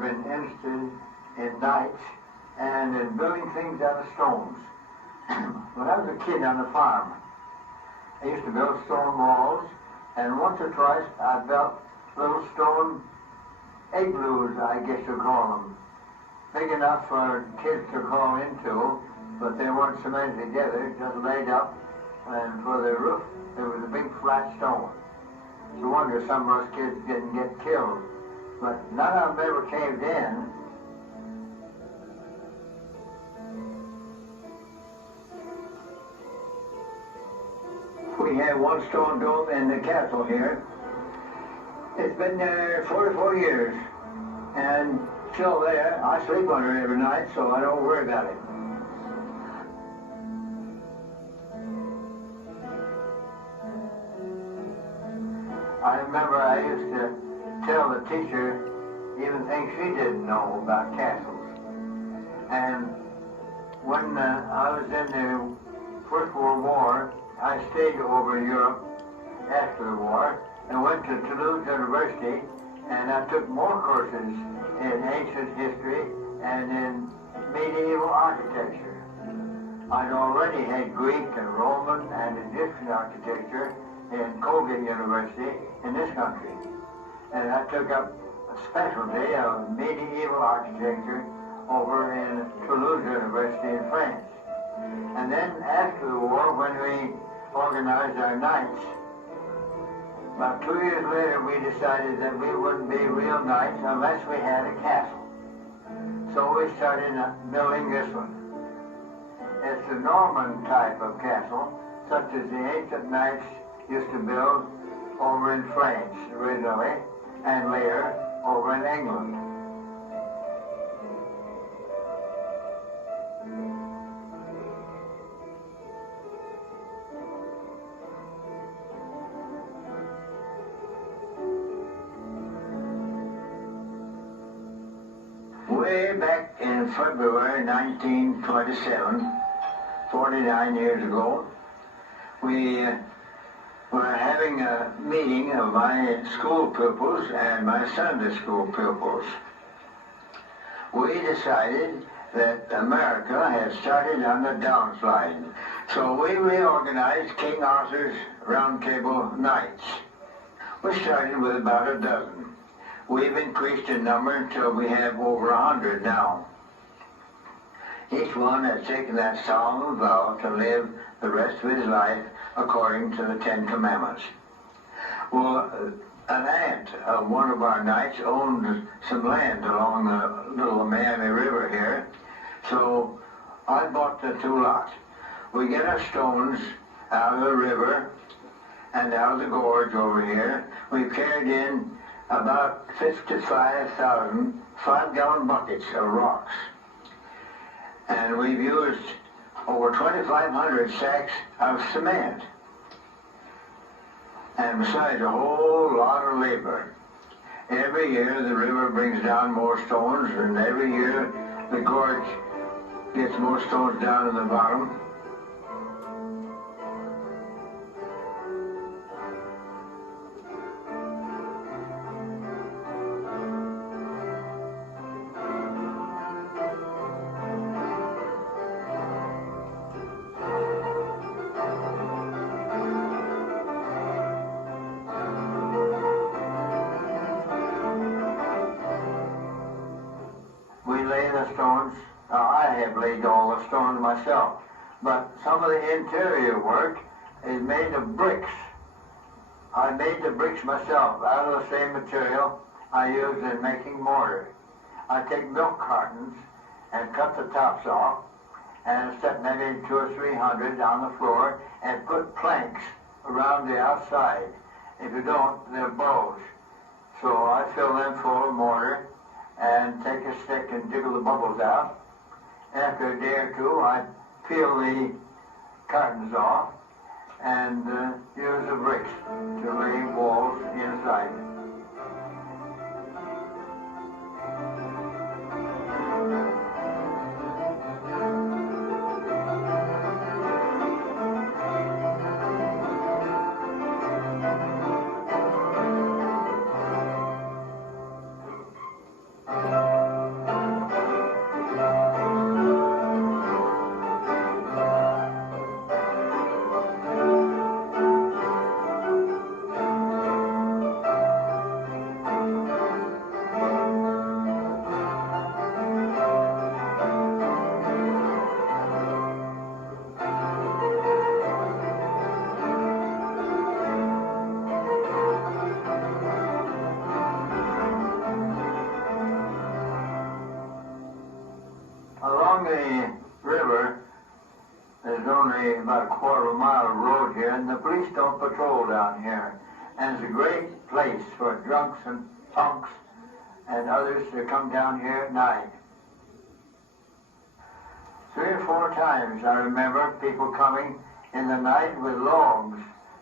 been interested in knights and in building things out of stones. When I was a kid on the farm, I used to build stone walls, and once or twice I built little stone igloos, I guess you call them, big enough for kids to crawl into, but they weren't cemented together, just laid up, and for the roof there was a big flat stone. It's a wonder some of those kids didn't get killed, but none of them ever caved in. We have one stone dome in the castle here. It's been there 44 years, and still there. I sleep under it every night, so I don't worry about it. I remember I used to tell the teacher even things she didn't know about castles. And when I was in the First World War, I stayed over in Europe after the war and went to Toulouse University, and I took more courses in ancient history and in medieval architecture. I'd already had Greek and Roman and Egyptian architecture in Colgate University in this country. And I took up a specialty of medieval architecture over in Toulouse University in France. And then after the war, when we organized our knights, about 2 years later we decided that we wouldn't be real knights unless we had a castle. So we started building this one. It's a Norman type of castle, such as the ancient knights used to build over in France originally, and later over in England. Way back in February 1927, 49 years ago, we were having a meeting of my school pupils and my Sunday school pupils. We decided that America had started on the downslide, so we reorganized King Arthur's Round Table Knights. We started with about a dozen. We've increased in number until we have over 100 now. Each one has taken that solemn vow to live the rest of his life according to the Ten Commandments. Well, an aunt of one of our knights owned some land along the little Miami River here, so I bought the two lots. We get our stones out of the river and out of the gorge over here. We've carried in about 55,000 5-gallon buckets of rocks. And we've used over 2,500 sacks of cement. And besides a whole lot of labor. Every year the river brings down more stones, and every year the gorge gets more stones down to the bottom. I have laid all the stones myself, but some of the interior work is made of bricks. I made the bricks myself out of the same material I use in making mortar. I take milk cartons and cut the tops off and set maybe 200 or 300 on the floor and put planks around the outside. If you don't, they're bows. So I fill them full of mortar and take a stick and jiggle the bubbles out. After a day or two, I peel the cartons off and use the bricks to lay walls inside. only about a quarter of a mile of road here, and the police don't patrol down here. And it's a great place for drunks and punks and others to come down here at night. 3 or 4 times I remember people coming in the night with logs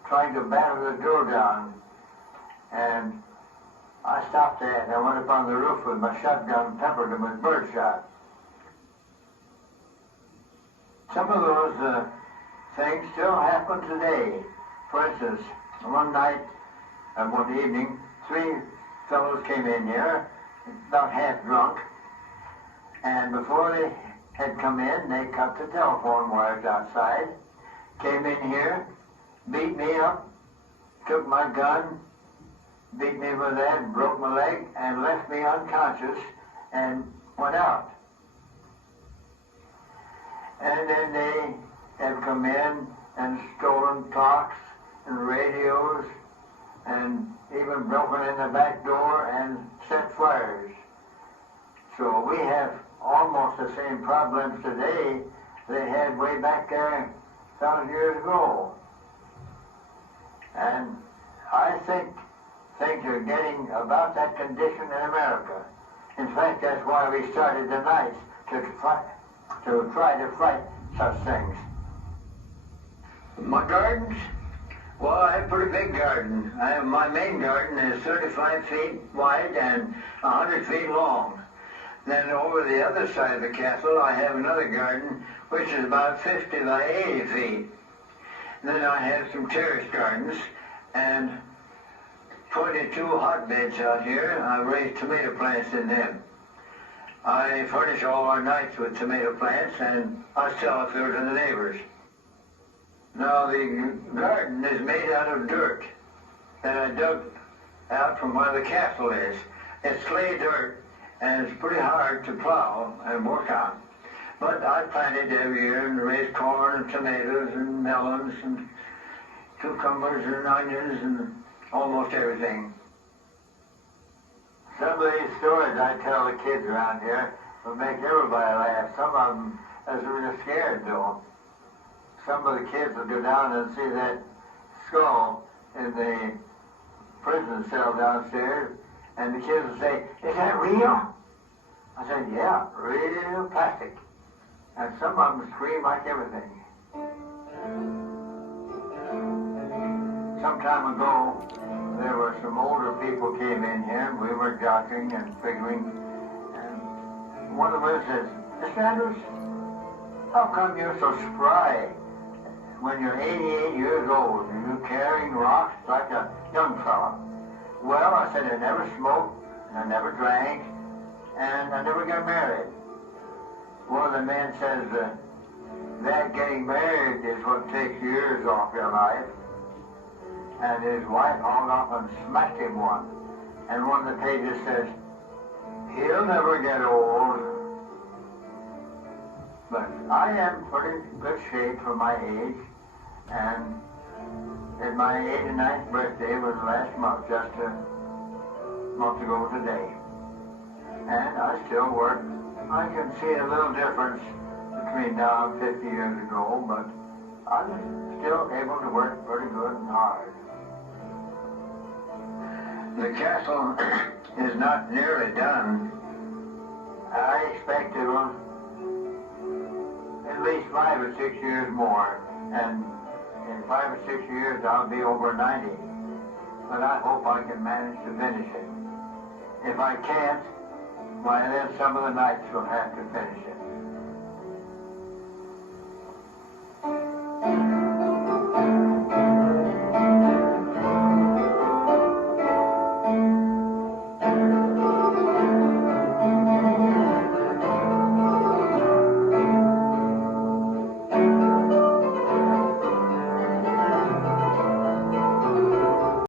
trying to batter the door down. And I stopped that and I went up on the roof with my shotgun and peppered them with birdshot. Some of those things still happen today. For instance, one night, one evening, 3 fellows came in here, about half drunk, and before they had come in, they cut the telephone wires outside, came in here, beat me up, took my gun, beat me with that, broke my leg, and left me unconscious, and went out. And then they have come in and stolen clocks and radios and even broken in the back door and set fires. So we have almost the same problems today they had way back there 1,000 years ago. And I think things are getting about that condition in America. In fact, that's why we started tonight, to try to fight such things. My gardens? Well, I have a pretty big garden. My main garden is 35 feet wide and 100 feet long. Then over the other side of the castle, I have another garden which is about 50 by 80 feet. Then I have some terrace gardens and 22 hotbeds out here. I raise tomato plants in them. I furnish all our nights with tomato plants, and I sell a few to the neighbors. Now, the garden is made out of dirt that I dug out from where the castle is. It's clay dirt, and it's pretty hard to plow and work on. But I plant it every year and raise corn and tomatoes and melons and cucumbers and onions and almost everything. Some of these stories I tell the kids around here will make everybody laugh. Some of them is really scared, though. Some of the kids will go down and see that skull in the prison cell downstairs, and the kids will say, "Is that real?" I said, "Yeah, real plastic." And some of them scream like everything. Some time ago, there were some older people came in here, and we were joking and figuring, and one of us says, "Mr. Andrews, how come you're so spry when you're 88 years old and you're carrying rocks like a young fella?" "Well," I said, "I never smoked, and I never drank, and I never got married." One of the men says, "That getting married is what takes years off your life." And his wife hauled off and smacked him one. And one of the pages says, "He'll never get old." But I am pretty good shape for my age, and my 89th birthday was last month, just a month ago today. And I still work. I can see a little difference between now and 50 years ago, but I'm still able to work pretty good and hard. The castle is not nearly done. I expect it will at least 5 or 6 years more, and in 5 or 6 years I'll be over 90. But I hope I can manage to finish it. If I can't, why then some of the nights will have to finish it.